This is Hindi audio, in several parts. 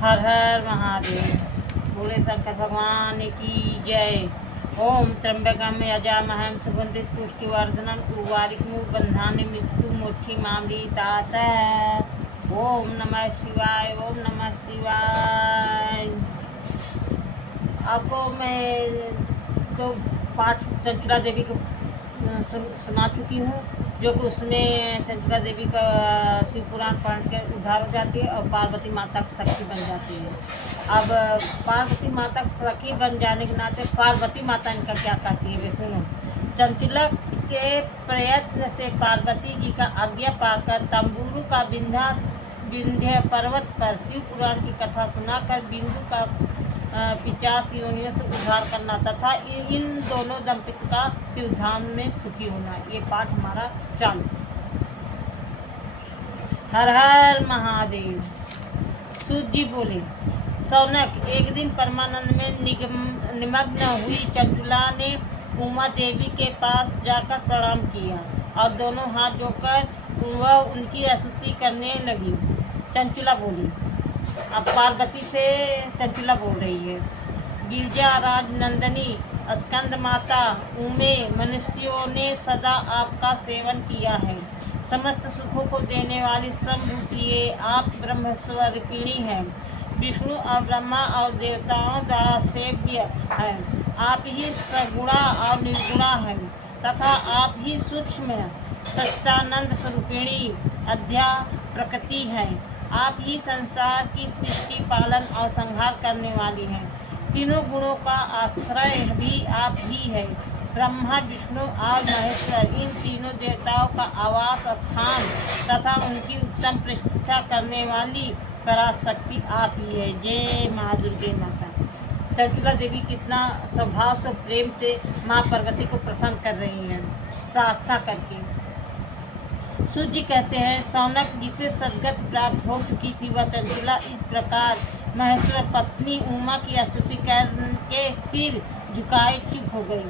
हर हर महादेव। भोले शंकर भगवान की जय। ओम त्र्यंबकम यजामहे सुगंधित पुष्टिवर्धनम उर्वारुकमिव बन्धानि मृत्युर्मुक्षीमामृतात्। ओम नमः शिवाय, ओम नमः शिवाय। आपको मैं तो पाठ चंचला देवी को सुना चुकी हूँ, जो कि उसमें चंचला देवी का शिव पुराण पढ़ कर उद्धार हो जाती है और पार्वती माता की सखी बन जाती है। अब पार्वती माता की सखी बन जाने के नाते पार्वती माता इनका क्या करती है वे सुनो। चंचला के प्रयत्न से पार्वती जी का आज्ञा पाकर तंबूरू का विंध्य पर्वत पर शिव पुराण की कथा सुनाकर बिंदु का 50 योनियों से उद्धार करना तथा इन दोनों दंपति का शिवधाम में सुखी होना। ये पाठ हमारा चालू। हर हर महादेव। सूत जी बोले, सौनक, एक दिन परमानंद में निमग्न हुई चंचला ने उमा देवी के पास जाकर प्रणाम किया और दोनों हाथ जोड़कर वह उनकी स्तुति करने लगी। चंचला बोली, अब पार्वती से चंचला बोल रही है। गिरजा राज नंदनी स्कंद माता उमे, मनुष्यों ने सदा आपका सेवन किया है। समस्त सुखों को देने वाली समभूतिये आप ब्रह्मस्वरूपिणी हैं। विष्णु और ब्रह्मा और देवताओं द्वारा सेव्य है। आप ही सगुणा और निर्गुणा हैं तथा आप ही सूक्ष्म सच्चिदानंद स्वरूपिणी अध्या प्रकृति हैं। आप ही संसार की सृष्टि, पालन और संहार करने वाली हैं। तीनों गुणों का आश्रय भी आप ही है। ब्रह्मा, विष्णु और महेश्वर, इन तीनों देवताओं का आवास स्थान तथा उनकी उत्तम प्रतिष्ठा करने वाली पराशक्ति आप ही है। जय माँ दुर्गे माता। चंचला देवी कितना स्वभाव से प्रेम से माँ पार्वती को प्रसन्न कर रही हैं प्रार्थना करके। सूत जी कहते हैं, सौनक, जिसे सद्गति प्राप्त हो चुकी थी वह चंचला इस प्रकार महेश्वर पत्नी उमा की स्तुति करके सिर झुकाए चुप हो गई।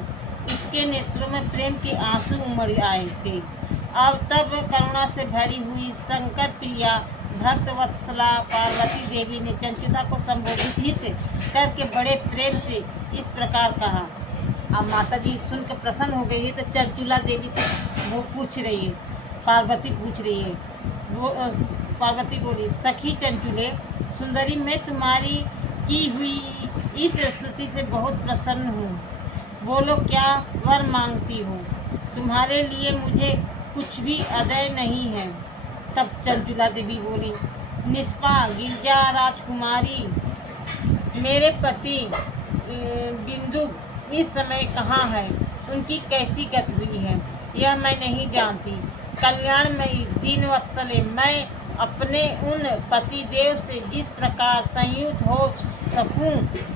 उसके नेत्रों में प्रेम के आंसू उमड़ आए थे। अब तब करुणा से भरी हुई शंकर प्रिया भक्त वत्सला पार्वती देवी ने चंचला को संबोधित करके बड़े प्रेम से इस प्रकार कहा। अब माता जी सुनकर प्रसन्न हो गई है तो चंचला देवी से वो पूछ रही है, पार्वती पूछ रही है। वो पार्वती बोली, सखी चंचुले सुंदरी, मैं तुम्हारी की हुई इस स्तुति से बहुत प्रसन्न हूँ। बोलो क्या वर मांगती हो? तुम्हारे लिए मुझे कुछ भी अदय नहीं है। तब चंचुला देवी बोली, निष्पा गिरजा राजकुमारी, मेरे पति बिंदु इस समय कहाँ है? उनकी कैसी गति हुई है यह मैं नहीं जानती। कल्याणमयी दीन वत्सले, मैं अपने उन पति देव से जिस प्रकार संयुक्त हो सकूं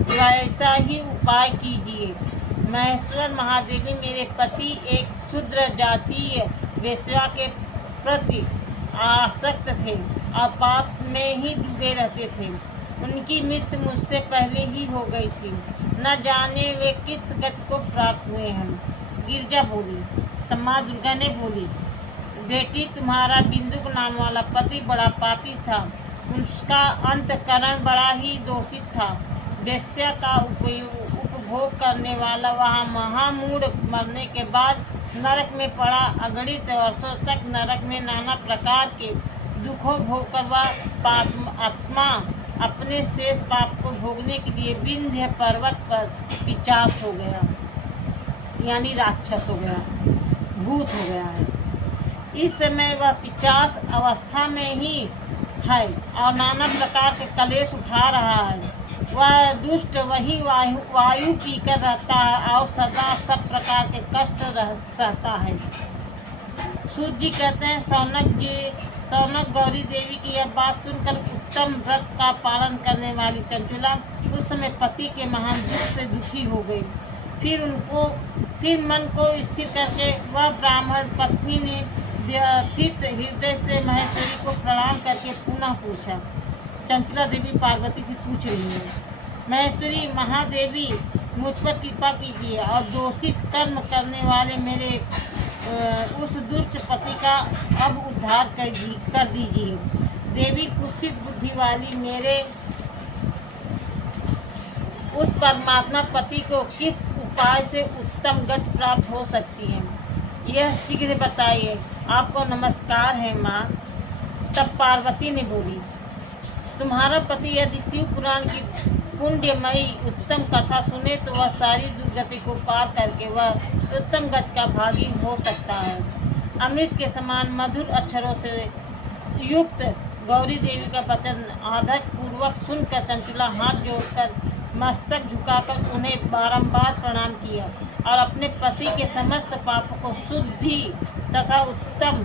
वैसा ही उपाय कीजिए। महेश्वर महादेवी, मेरे पति एक शूद्र जातीय वेश्या के प्रति आसक्त थे और पाप में ही डूबे रहते थे। उनकी मृत्यु मुझसे पहले ही हो गई थी। न जाने वे किस गति को प्राप्त हुए हैं। गिरजा बोली, तब माँ दुर्गा ने बोली, बेटी, तुम्हारा बिंदु नाम वाला पति बड़ा पापी था। उसका अंतकरण बड़ा ही दोषित था। वेश्या का उपभोग करने वाला वह महामूढ़ मरने के बाद नरक में पड़ा अगणित वर्षों तक नरक में नाना प्रकार के दुखों भोगकर वह आत्मा अपने शेष पाप को भोगने के लिए विंध्य पर्वत पर पिशाच हो गया, यानी राक्षस हो गया, भूत हो गया है। इस समय वह पिशाच अवस्था में ही है और नाना प्रकार के कलेश उठा रहा है। वह दुष्ट वही वायु पीकर रहता है और सदा सब प्रकार के कष्ट सहता है। सूत जी कहते हैं, सौनक गौरी देवी की यह बात सुनकर उत्तम व्रत का पालन करने वाली चंचला उस समय पति के महान दुख से दुखी हो गई। फिर मन को स्थिर करके वह ब्राह्मण पत्नी ने व्यथित हृदय से महेश्वरी को प्रणाम करके पुनः पूछा। चंचला देवी पार्वती से पूछ रही है, महेश्वरी महादेवी, मुझ पर कृपा कीजिए और दोषित कर्म करने वाले मेरे उस दुष्ट पति का अब उद्धार कर दीजिए। देवी, कुत्सित बुद्धि वाली मेरे उस परमात्मा पति को किस उपाय से उत्तम गति प्राप्त हो सकती है, यह शीघ्र बताइए। आपको नमस्कार है माँ। तब पार्वती ने बोली, तुम्हारा पति यदि शिव पुराण की पुण्यमयी उत्तम कथा सुने तो वह सारी दुर्गति को पार करके वह उत्तम गति का भागी हो सकता है। अमृत के समान मधुर अक्षरों से युक्त गौरी देवी का वचन आदर पूर्वक सुनकर चंचला हाथ जोड़कर मस्तक झुकाकर उन्हें बारंबार प्रणाम किया और अपने पति के समस्त पापों को शुद्धि तथा उत्तम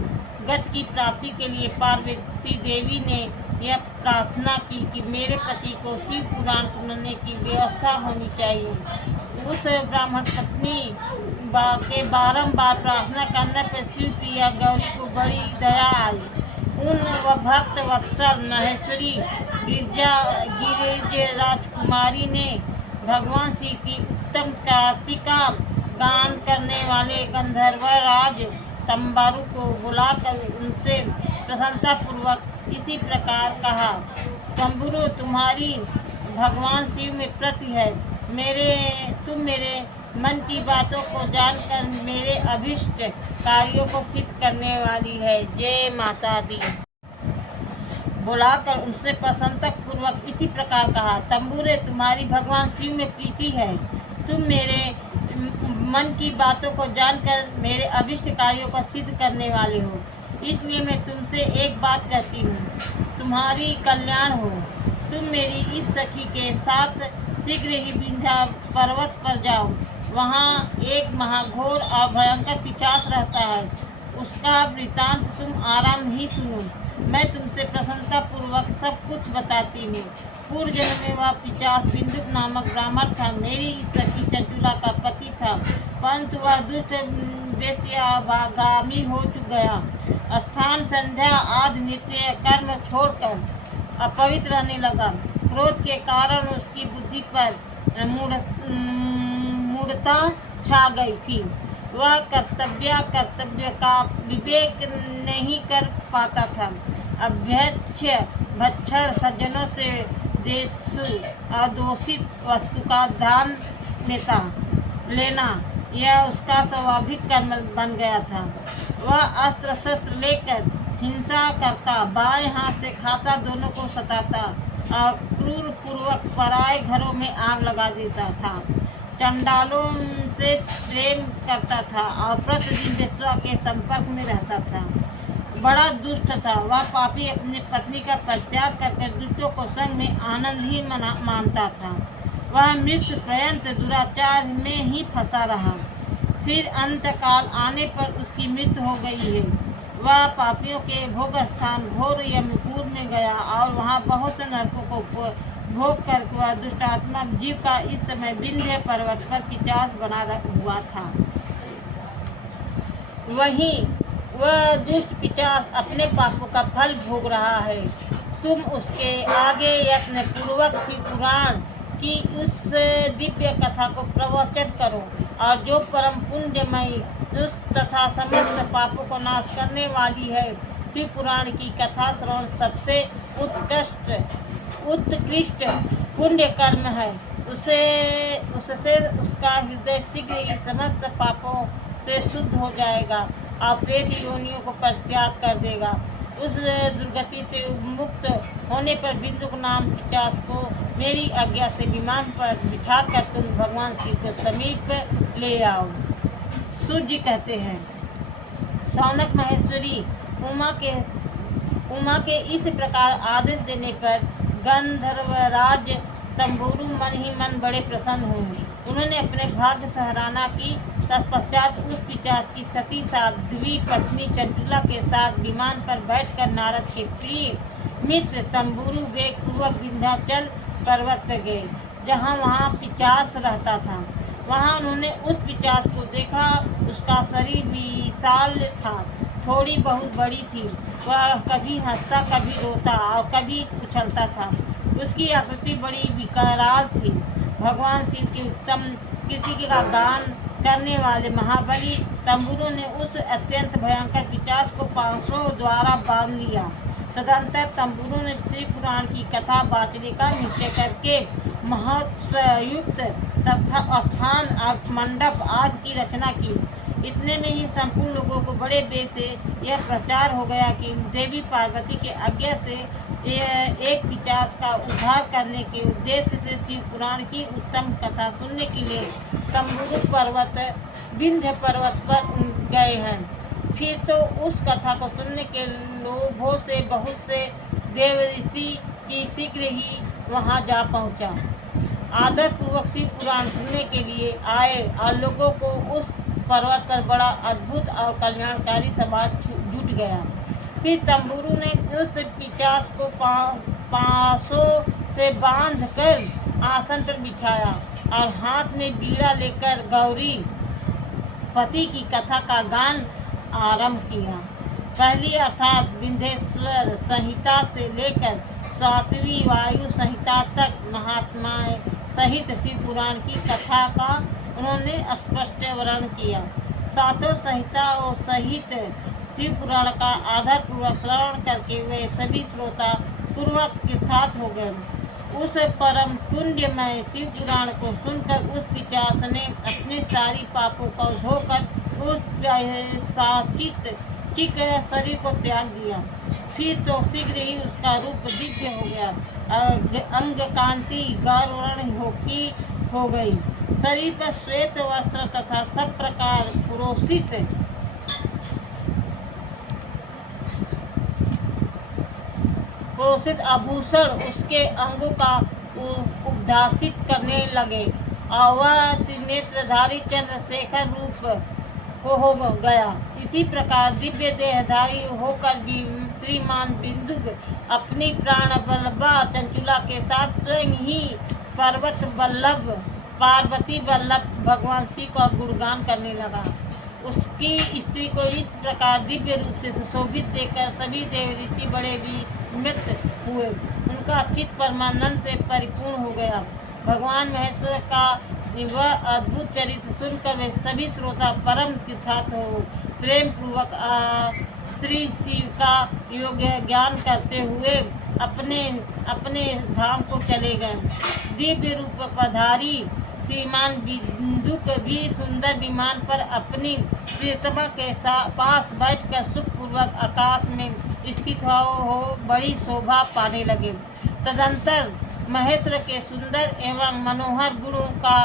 गति की प्राप्ति के लिए पार्वती देवी ने यह प्रार्थना की कि मेरे पति को शिव पुराण सुनने की व्यवस्था होनी चाहिए। उस ब्राह्मण पत्नी के बारंबार प्रार्थना करने पर शिव प्रिया गौरी को बड़ी दया आई। उन भक्त वत्सल महेश्वरी गिरिज राजकुमारी ने भगवान शिव की उत्तम कार्तिका गान करने वाले गंधर्वराज तंबारू को बुलाकर उनसे प्रसन्नता पूर्वक इसी प्रकार कहा, तंबुरु तुम्हारी भगवान शिव में प्रीति है। तुम मेरे मन की बातों को जानकर मेरे अभिष्ट कार्यों को सिद्ध करने वाली है। जय माता दी। बुलाकर उनसे प्रसन्नता पूर्वक इसी प्रकार कहा, तंबुरे तुम्हारी भगवान शिव में प्रीति है। तुम मेरे मन की बातों को जानकर मेरे अभिष्ट कार्यों को सिद्ध करने वाले हो। इसलिए मैं तुमसे एक बात कहती हूँ, तुम्हारी कल्याण हो। तुम मेरी इस सखी के साथ शीघ्र ही विंध्या पर्वत पर जाओ। वहाँ एक महाघोर और भयंकर पिशाच रहता है। उसका वृतांत तुम आराम ही सुनो। मैं तुमसे प्रसन्नता पूर्वक सब कुछ बताती हूँ। पूर्व जन्म में वह पिशाच बिंदुक नामक ब्राह्मण था। मेरी इस सखी चंचुला का पति था, परंतु वह दुष्ट वेश्यागामी हो गया। स्थान संध्या आदि नित्य कर्म छोड़कर अपवित्र रहने लगा। क्रोध के कारण उसकी बुद्धि पर मूढ़ता छा गई थी। वह कर्तव्य का विवेक नहीं कर पाता था। अभ्यक्ष भक्षण सज्जनों से अदोषित वस्तु का दान लेना यह उसका स्वाभाविक कर्म बन गया था। वह अस्त्र शस्त्र लेकर हिंसा करता, बाएं हाथ से खाता, दोनों को सताता और क्रूर पूर्वक पराए घरों में आग लगा देता था। चंडालों से प्रेम करता था और प्रतिदिन वेश्या के संपर्क में रहता था। बड़ा दुष्ट था। वह पापी अपनी पत्नी का परित्याग करके दुष्टों को संग में आनंद ही मानता था। वह मृत्यु पर्यंत दुराचार में ही फंसा रहा। फिर अंतकाल आने पर उसकी मृत्यु हो गई है। वह पापियों के भोग स्थान घोर यमपुर में गया और वहाँ बहुत से नरकों को भोग कर वह दुष्टात्मा जीव का इस समय विंध्य पर्वत पर पिशाच बना हुआ था। वहीं वह दुष्ट पिशाच अपने पापों का फल भोग रहा है। तुम उसके आगे यत्न पूर्वक शिव पुराण की उस दिव्य कथा को प्रवचन करो और जो परम पुण्यमयी तथा समस्त पापों को नाश करने वाली है। शिव पुराण की कथा श्रवण सबसे उत्कृष्ट पुण्य कर्म है। उससे उसका हृदय शीघ्र ही समस्त पापों से शुद्ध हो जाएगा और प्रेत योनियों को परित्याग कर देगा। उस दुर्गति से मुक्त होने पर बिंदुक नाम पिशाच को मेरी आज्ञा से विमान पर बिठाकर तुम भगवान शिव के समीप ले आओ। सूर्य जी कहते हैं, शौनक महेश्वरी उमा के इस प्रकार आदेश देने पर गंधर्वराज तंबुरु मन ही मन बड़े प्रसन्न हुए। उन्होंने अपने भाग्य सराहना की। तत्पश्चात उस पिशाच की सती साध्वी पत्नी चंचुला के साथ विमान पर बैठकर नारद के प्रिय मित्र तंबुरु वेग पूर्वक विंध्याचल पर्वत पर गए, जहाँ वहाँ पिशाच रहता था। वहाँ उन्होंने उस पिशाच को देखा। उसका शरीर विशाल था, थोड़ी बहुत बड़ी थी। वह कभी हंसता, कभी रोता और कभी उछलता था। उसकी आकृति बड़ी विकराल थी। भगवान शिव की उत्तम कीर्ति का गान करने वाले महाबली तंबुरों ने उस अत्यंत भयंकर पिशाच को पांसों द्वारा बांध लिया तदंतर तंबुरों ने शिव पुराण की कथा बाँचने का निश्चय करके महत्युक्त तथा स्थान और मंडप आदि की रचना की। इतने में ही संपूर्ण लोगों को बड़े बेर से यह प्रचार हो गया कि देवी पार्वती के आज्ञा से एक पिशाच का उद्धार करने के उद्देश्य से शिव पुराण की उत्तम कथा सुनने के लिए तंबुरु पर्वत विंध्य पर्वत पर गए हैं। फिर तो उस कथा को सुनने के लोभों से बहुत से देव ऋषि की शीघ्र ही वहां जा पहुंचा। आदर पूर्वक शिव पुराण सुनने के लिए आए और लोगों को उस पर्वत पर बड़ा अद्भुत और कल्याणकारी समाज जुट गया। फिर तंबुरु ने उस पिशाच को पांसों से बांध कर आसन पर बिठाया और हाथ में बीड़ा लेकर गौरी पति की कथा का गान आरंभ किया। पहली अर्थात विंध्येश्वर संहिता से लेकर 7वीं वायु संहिता तक महात्मा सहित शिव पुराण की कथा का उन्होंने स्पष्ट वर्णन किया। सातों संहिता और सहित शिव पुराण का आधार पूर्वक श्रवण करके वे सभी श्रोता पूर्वक कृतार्थ हो गए। उस परम पुण्यमय शिव पुराण को सुनकर उस पिशाच ने अपने सारी पापों को धोकर उस साचित शरीर को त्याग दिया। फिर तो शीघ्र ही उसका रूप दिव्य हो गया, अंग कांति गौरवर्ण हो गई। शरीर पर श्वेत वस्त्र तथा सब प्रकार पुरोषित आभूषण उसके अंगों का उद्भासित करने लगे और वह त्रिनेत्रधारी चंद्रशेखर रूप को हो गया। इसी प्रकार दिव्य देहधारी होकर भी श्रीमान बिंदुक अपनी प्राण बल्लभा चंचुला के साथ स्वयं ही पर्वत बल्लभ पार्वती वल्लभ भगवान शिव का गुणगान करने लगा। उसकी स्त्री को इस प्रकार दिव्य रूप से सुशोभित देखकर सभी देव ऋषि बड़े विस्मित हुए। उनका चित्त परमानंद से परिपूर्ण हो गया। भगवान महेश्वर का वह अद्भुत चरित्र सुनकर वे सभी श्रोता परम कृतार्थ हो प्रेम पूर्वक श्री शिव का योग्य ज्ञान करते हुए अपने अपने धाम को चले गए। दिव्य रूप पधारी श्रीमान बिंदुक भी सुंदर विमान पर अपनी प्रियतमा के पास बैठकर सुखपूर्वक आकाश में स्थित हो बड़ी शोभा पाने लगे। तदंतर महेश्वर के सुंदर एवं मनोहर गुणों का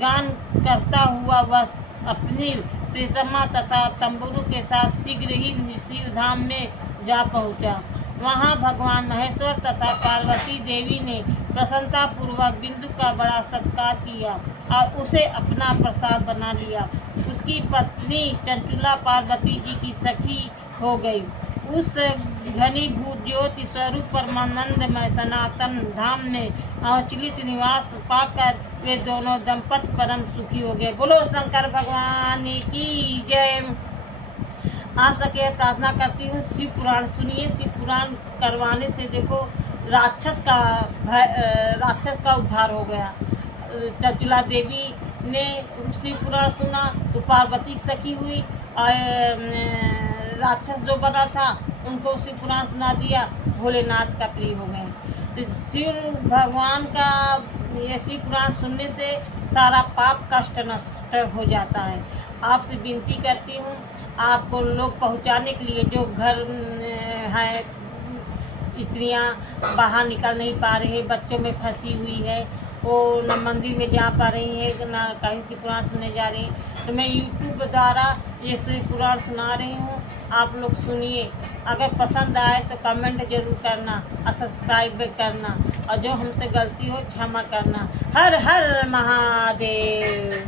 गान करता हुआ वह अपनी प्रियतमा तथा तंबुरु के साथ शीघ्र ही शिव धाम में जा पहुंचा। वहां भगवान महेश्वर तथा पार्वती देवी ने प्रसन्नता पूर्वक बिंदु का बड़ा सत्कार किया और उसे अपना प्रसाद बना लिया। उसकी पत्नी चंचुला पार्वती जी की सखी हो गई। उस घनीभूत ज्योति स्वरूप परमानंदमय सनातन धाम में अवचलित निवास पाकर वे दोनों दंपति परम सुखी हो गए। बोलो शंकर भगवान की जय। आप सबके प्रार्थना करती हूँ शिव पुराण सुनिए। शिव पुराण करवाने से देखो राक्षस का उद्धार हो गया। चंचुला देवी ने शिव पुराण सुना तो पार्वती सखी हुई और राक्षस जो बना था उनको शिव पुराण सुना दिया, भोलेनाथ का प्रिय हो गए। तो शिव भगवान का ये शिव पुराण सुनने से सारा पाप कष्ट नष्ट हो जाता है। आपसे विनती करती हूँ आपको लोग पहुँचाने के लिए जो घर है स्त्रियाँ बाहर निकल नहीं पा रही है, बच्चों में फंसी हुई है, वो न मंदिर में जा पा रही है न कहीं शिव पुराण सुनने जा रही है, तो मैं यूट्यूब द्वारा ये शिव पुराण सुना रही हूँ। आप लोग सुनिए। अगर पसंद आए तो कमेंट जरूर करना और सब्सक्राइब करना और जो हमसे गलती हो क्षमा करना। हर हर महादेव।